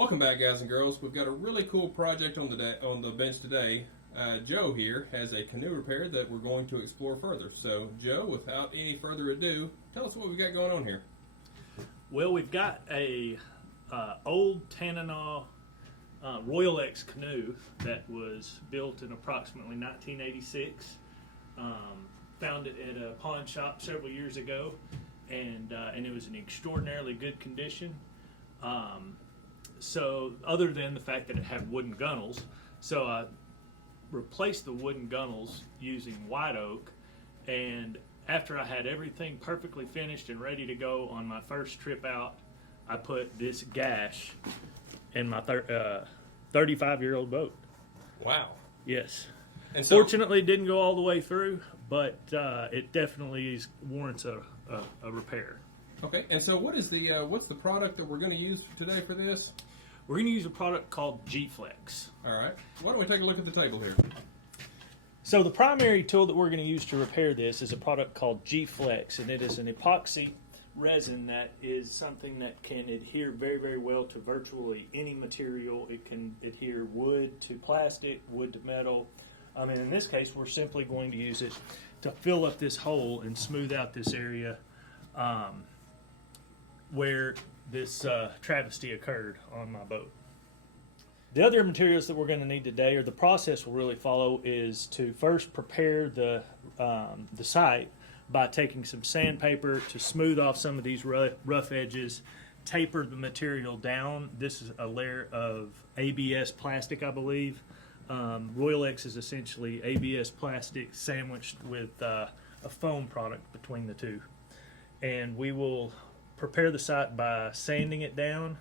Welcome back, guys and girls. We've got a really cool project on the bench today. Joe here has a canoe repair that we're going to explore further. So, Joe, without any further ado, tell us what we've got going on here. Well, we've got a old Canoe Royalex canoe that was built in approximately 1986. Found it at a pawn shop several years ago, and it was in extraordinarily good condition. So other than the fact that it had wooden gunnels, so I replaced the wooden gunnels using white oak, and after I had everything perfectly finished and ready to go on my first trip out, I put this Gash in my 35-year-old boat. Wow. Yes. And so, Fortunately, it didn't go all the way through, but it definitely warrants a repair. okay. And so, what's the product that we're going to use today for this? We're going to use a product called G-Flex. All right. Why don't we take a look at the table here? So the primary tool that we're going to use to repair this is a product called G-Flex, and it is an epoxy resin that is something that can adhere very, very well to virtually any material. It can adhere wood to plastic, wood to metal. And in this case, we're simply going to use it to fill up this hole and smooth out this area where this travesty occurred on my boat. The other materials that we're going to need today, or the process we'll really follow, is to first prepare the site by taking some sandpaper to smooth off some of these rough edges, taper the material down. This is a layer of ABS plastic, I believe. Royalex is essentially ABS plastic sandwiched with a foam product between the two. And we will prepare the site by sanding it down,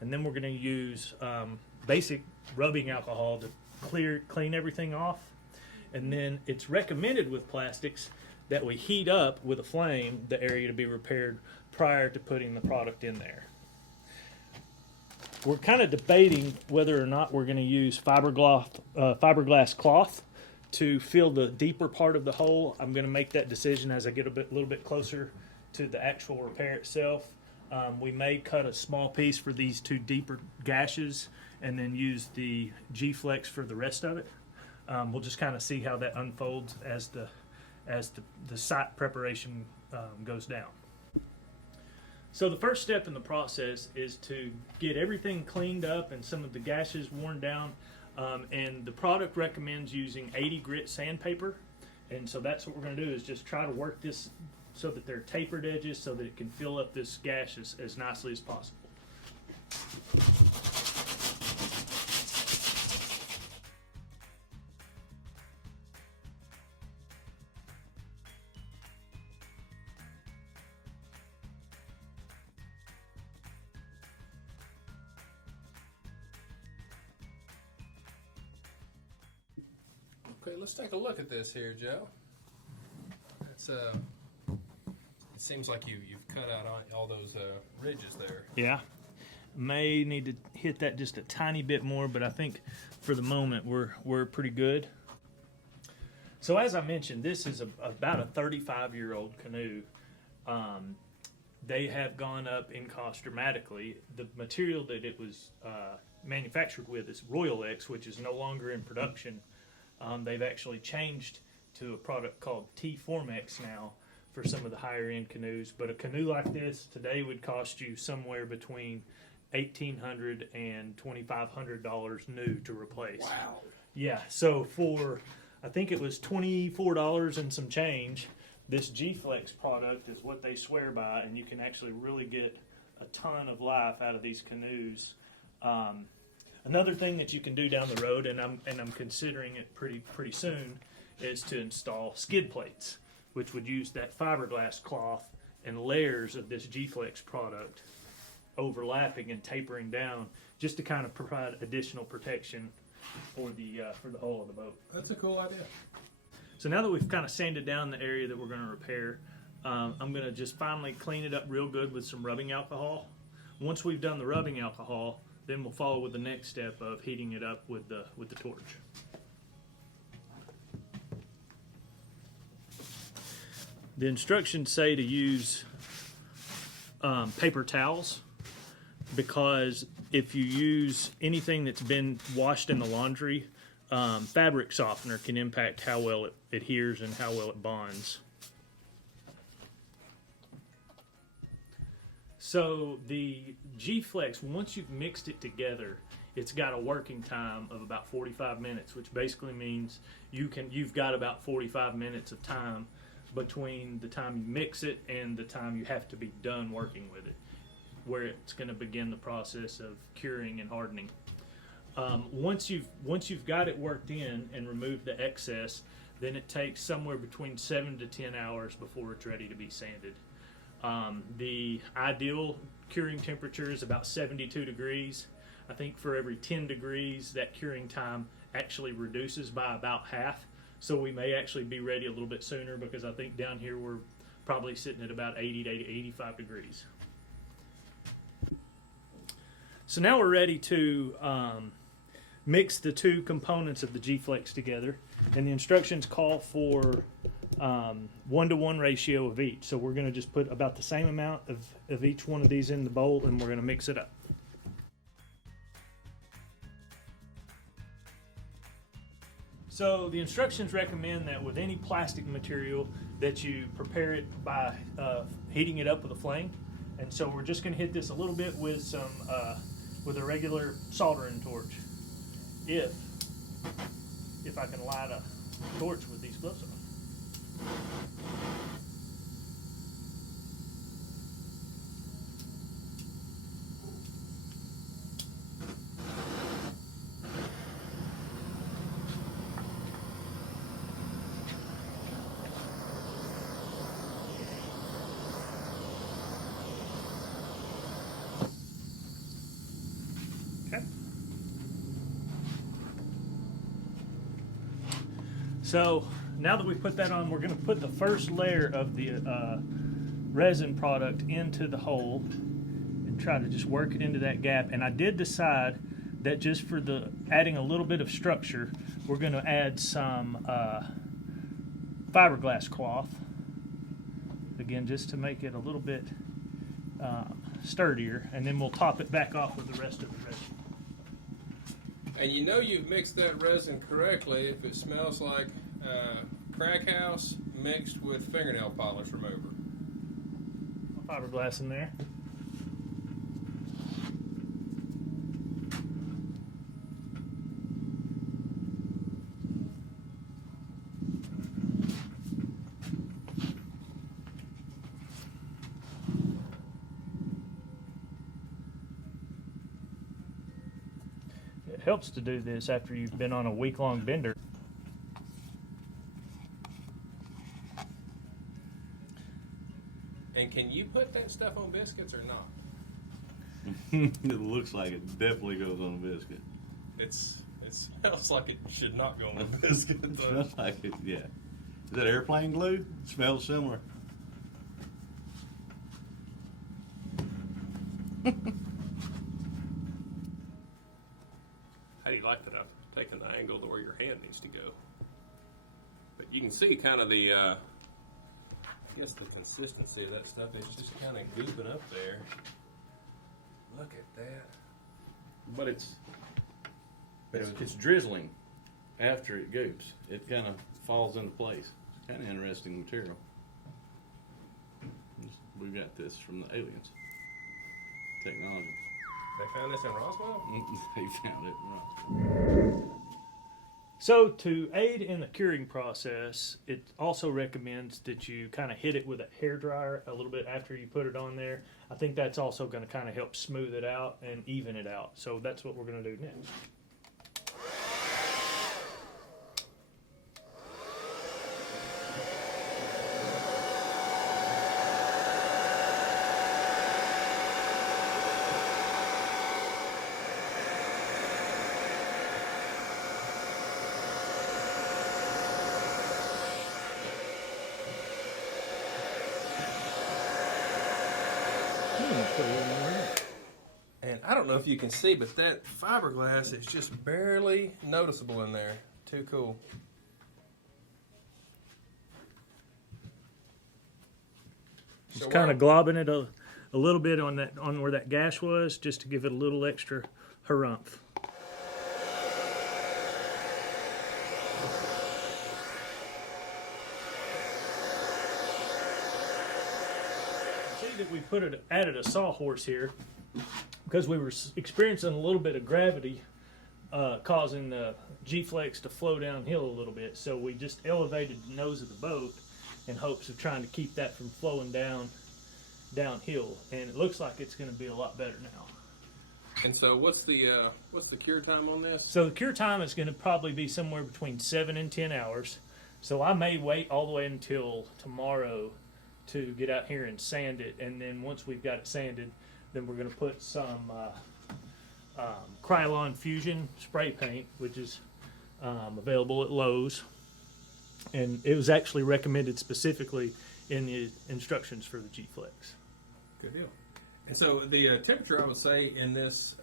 and then we're going to use basic rubbing alcohol to clean everything off. And then it's recommended with plastics that we heat up with a flame the area to be repaired prior to putting the product in there. We're kind of debating whether or not we're going to use fiberglass cloth to fill the deeper part of the hole. I'm going to make that decision as I get a little bit closer to the actual repair itself. We may cut a small piece for these two deeper gashes and then use the G-Flex for the rest of it. We'll just kind of see how that unfolds as the site preparation goes down. So the first step in the process is to get everything cleaned up and some of the gashes worn down. And the product recommends using 80 grit sandpaper. And so that's what we're going to do, is just try to work this so that they're tapered edges so that it can fill up this gash as nicely as possible. Okay, let's take a look at this here, Joe. It seems like you've cut out all those ridges there. Yeah, may need to hit that just a tiny bit more, but I think for the moment we're pretty good. So as I mentioned, this is about a 35-year-old canoe. They have gone up in cost dramatically. The material that it was manufactured with is Royalex, which is no longer in production. They've actually changed to a product called T-Formex now for some of the higher end canoes, but a canoe like this today would cost you somewhere between $1,800 and $2,500 new to replace. Wow. Yeah, so for, I think it was $24 and some change, this G-Flex product is what they swear by, and you can actually really get a ton of life out of these canoes. Another thing that you can do down the road, and I'm considering it pretty soon, is to install skid plates, which would use that fiberglass cloth and layers of this G-Flex product overlapping and tapering down, just to kind of provide additional protection for the hull of the boat. That's a cool idea. So now that we've kind of sanded down the area that we're going to repair, I'm going to just finally clean it up real good with some rubbing alcohol. Once we've done the rubbing alcohol, then we'll follow with the next step of heating it up with the torch. The instructions say to use paper towels because if you use anything that's been washed in the laundry, fabric softener can impact how well it adheres and how well it bonds. So the G-Flex, once you've mixed it together, it's got a working time of about 45 minutes, which basically means you've got about 45 minutes of time between the time you mix it and the time you have to be done working with it, where it's going to begin the process of curing and hardening. Once you've got it worked in and removed the excess, then it takes somewhere between 7 to 10 hours before it's ready to be sanded. The ideal curing temperature is about 72 degrees. I think for every 10 degrees, that curing time actually reduces by about half. So we may actually be ready a little bit sooner, because I think down here we're probably sitting at about 80 to 85 degrees. So now we're ready to mix the two components of the G-Flex together, and the instructions call for 1-to-1 ratio of each. So we're going to just put about the same amount of each one of these in the bowl, and we're going to mix it up. So the instructions recommend that with any plastic material that you prepare it by heating it up with a flame. And so we're just going to hit this a little bit with some with a regular soldering torch. If I can light a torch with these gloves on. Okay. So now that we put that on, we're going to put the first layer of the resin product into the hole and try to just work it into that gap. And I did decide that just for adding a little bit of structure, we're going to add some fiberglass cloth, again, just to make it a little bit sturdier, and then we'll top it back off with the rest of the resin. And you know you've mixed that resin correctly if it smells like crack house mixed with fingernail polish remover. Fiberglass in there. It helps to do this after you've been on a week-long bender. And can you put that stuff on biscuits or not? It looks like it definitely goes on a biscuit. It smells like it should not go on a biscuit. It smells like it, yeah. Is that airplane glue? It smells similar. How do you like that I've taken the angle to where your hand needs to go? But you can see kind of the, I guess the consistency of that stuff. It's just kind of gooping up there. Look at that. But It's drizzling after it goes. It kind of falls into place. It's kind of interesting material. We got this from the aliens. Technology. They found this in Roswell? They found it in Roswell. So to aid in the curing process, it also recommends that you kind of hit it with a hairdryer a little bit after you put it on there. I think that's also going to kind of help smooth it out and even it out. So that's what we're going to do next. And I don't know if you can see, but that fiberglass is just barely noticeable in there. Too cool. Just kind of globbing it a little bit on where that gash was, just to give it a little extra harumph. See that we added a sawhorse here because we were experiencing a little bit of gravity causing the G-Flex to flow downhill a little bit. So we just elevated the nose of the boat in hopes of trying to keep that from flowing downhill. And it looks like it's going to be a lot better now. And so what's the cure time on this? So the cure time is going to probably be somewhere between 7 and 10 hours. So I may wait all the way until tomorrow to get out here and sand it. And then once we've got it sanded, then we're going to put some Krylon Fusion spray paint, which is available at Lowe's. And it was actually recommended specifically in the instructions for the G-Flex. Good deal. And so the temperature, I would say, in this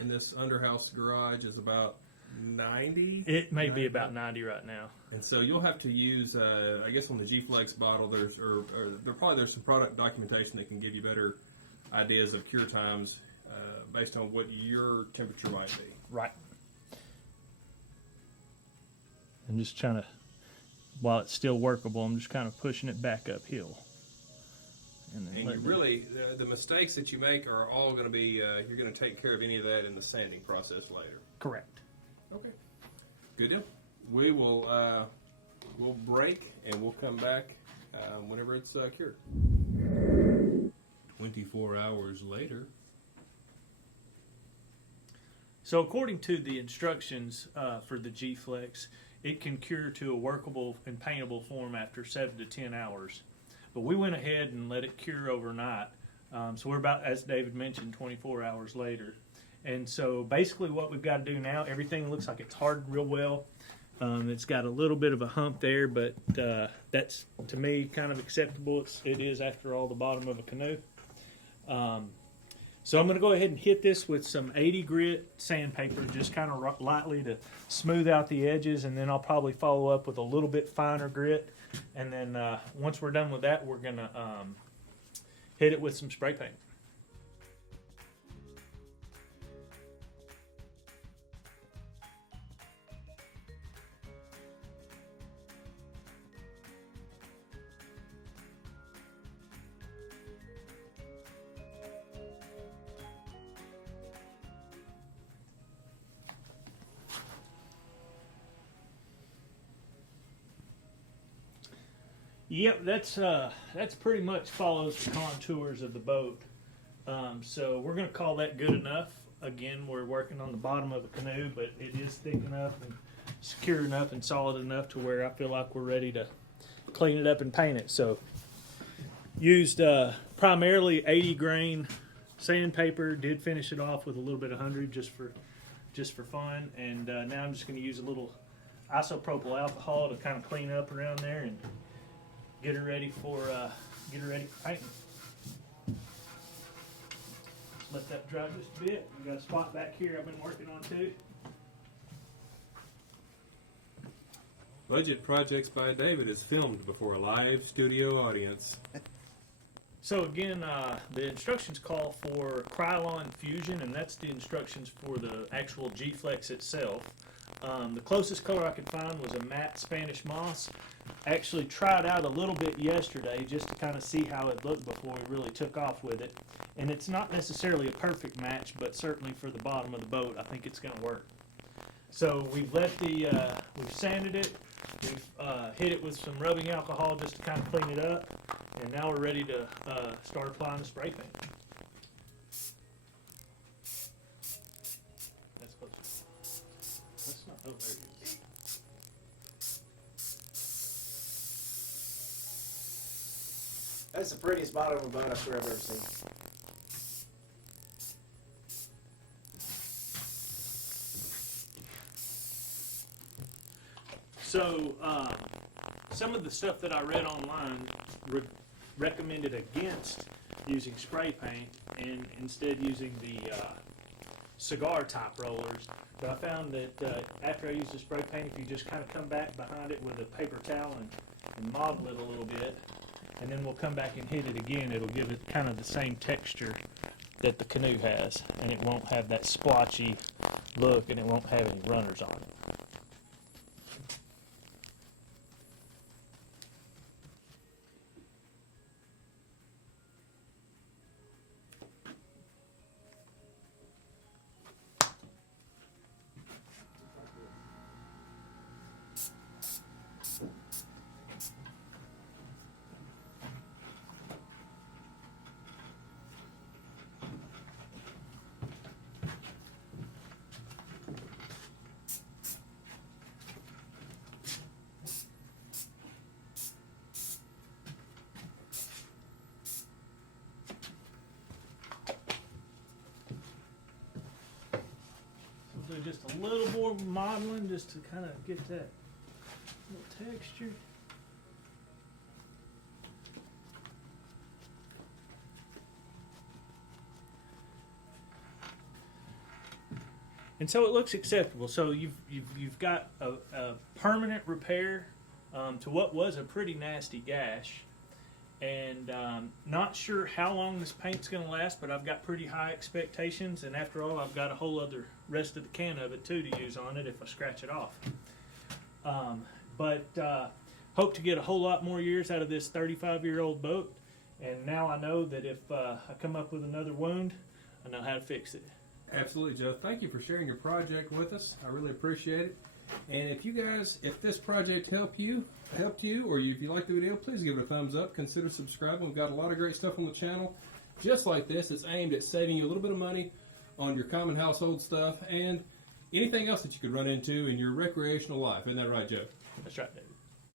underhouse garage is about 90. It may be about 90 right now. And so you'll have to use, I guess, on the G-Flex bottle, there's some product documentation that can give you better ideas of cure times based on what your temperature might be. Right. I'm just trying to, while it's still workable, I'm just kind of pushing it back uphill. And you really, the mistakes that you make are all going to be, you're going to take care of any of that in the sanding process later. Correct. Okay. Good deal. We will, we'll break and we'll come back whenever it's cured. 24 hours later. So according to the instructions for the G-Flex, it can cure to a workable and paintable form after 7 to 10 hours. But we went ahead and let it cure overnight. So we're about, as David mentioned, 24 hours later. And so basically what we've got to do now, everything looks like it's hardened real well. It's got a little bit of a hump there, but that's, to me, kind of acceptable. It is, after all, the bottom of a canoe. So I'm going to go ahead and hit this with some 80 grit sandpaper, just kind of lightly to smooth out the edges, and then I'll probably follow up with a little bit finer grit. And then once we're done with that, we're going to hit it with some spray paint. Yep, that's pretty much follows the contours of the boat. So we're going to call that good enough. Again, we're working on the bottom of a canoe, but it is thick enough and secure enough and solid enough to where I feel like we're ready to clean it up and paint it. So used primarily 80 grain sandpaper. Did finish it off with a little bit of 100 just for fun. And now I'm just going to use a little isopropyl alcohol to kind of clean up around there and get her ready for painting. Let that dry just a bit. We got a spot back here I've been working on too. Budget Projects by David is filmed before a live studio audience. So again, the instructions call for Krylon Fusion, and that's the instructions for the actual G-Flex itself. The closest color I could find was a matte Spanish moss. Actually tried out a little bit yesterday just to kind of see how it looked before we really took off with it. And it's not necessarily a perfect match, but certainly for the bottom of the boat, I think it's going to work. So we've we've sanded it, we've hit it with some rubbing alcohol just to kind of clean it up, and now we're ready to start applying the spray paint. That's close. That's not, oh, there it is. That's the prettiest bottom of a boat I'm sure I've ever seen. So, some of the stuff that I read online recommended against using spray paint and instead using the cigar type rollers. But I found that after I used the spray paint, if you just kind of come back behind it with a paper towel and model it a little bit, and then we'll come back and hit it again. It'll give it kind of the same texture that the Canoe has, and it won't have that splotchy look, and it won't have any runners on it. Do just a little more modeling just to kind of get that little texture. And so it looks acceptable. So you've got a permanent repair to what was a pretty nasty gash. And not sure how long this paint's going to last, but I've got pretty high expectations. And after all, I've got a whole other rest of the can of it too to use on it if I scratch it off. But hope to get a whole lot more years out of this 35-year-old boat. And now I know that if I come up with another wound, I know how to fix it. Absolutely, Joe. Thank you for sharing your project with us. I really appreciate it. And if you guys, if this project helped you, or if you like the video, please give it a thumbs up. Consider subscribing. We've got a lot of great stuff on the channel, just like this. It's aimed at saving you a little bit of money on your common household stuff and anything else that you could run into in your recreational life. Isn't that right, Joe? That's right, David.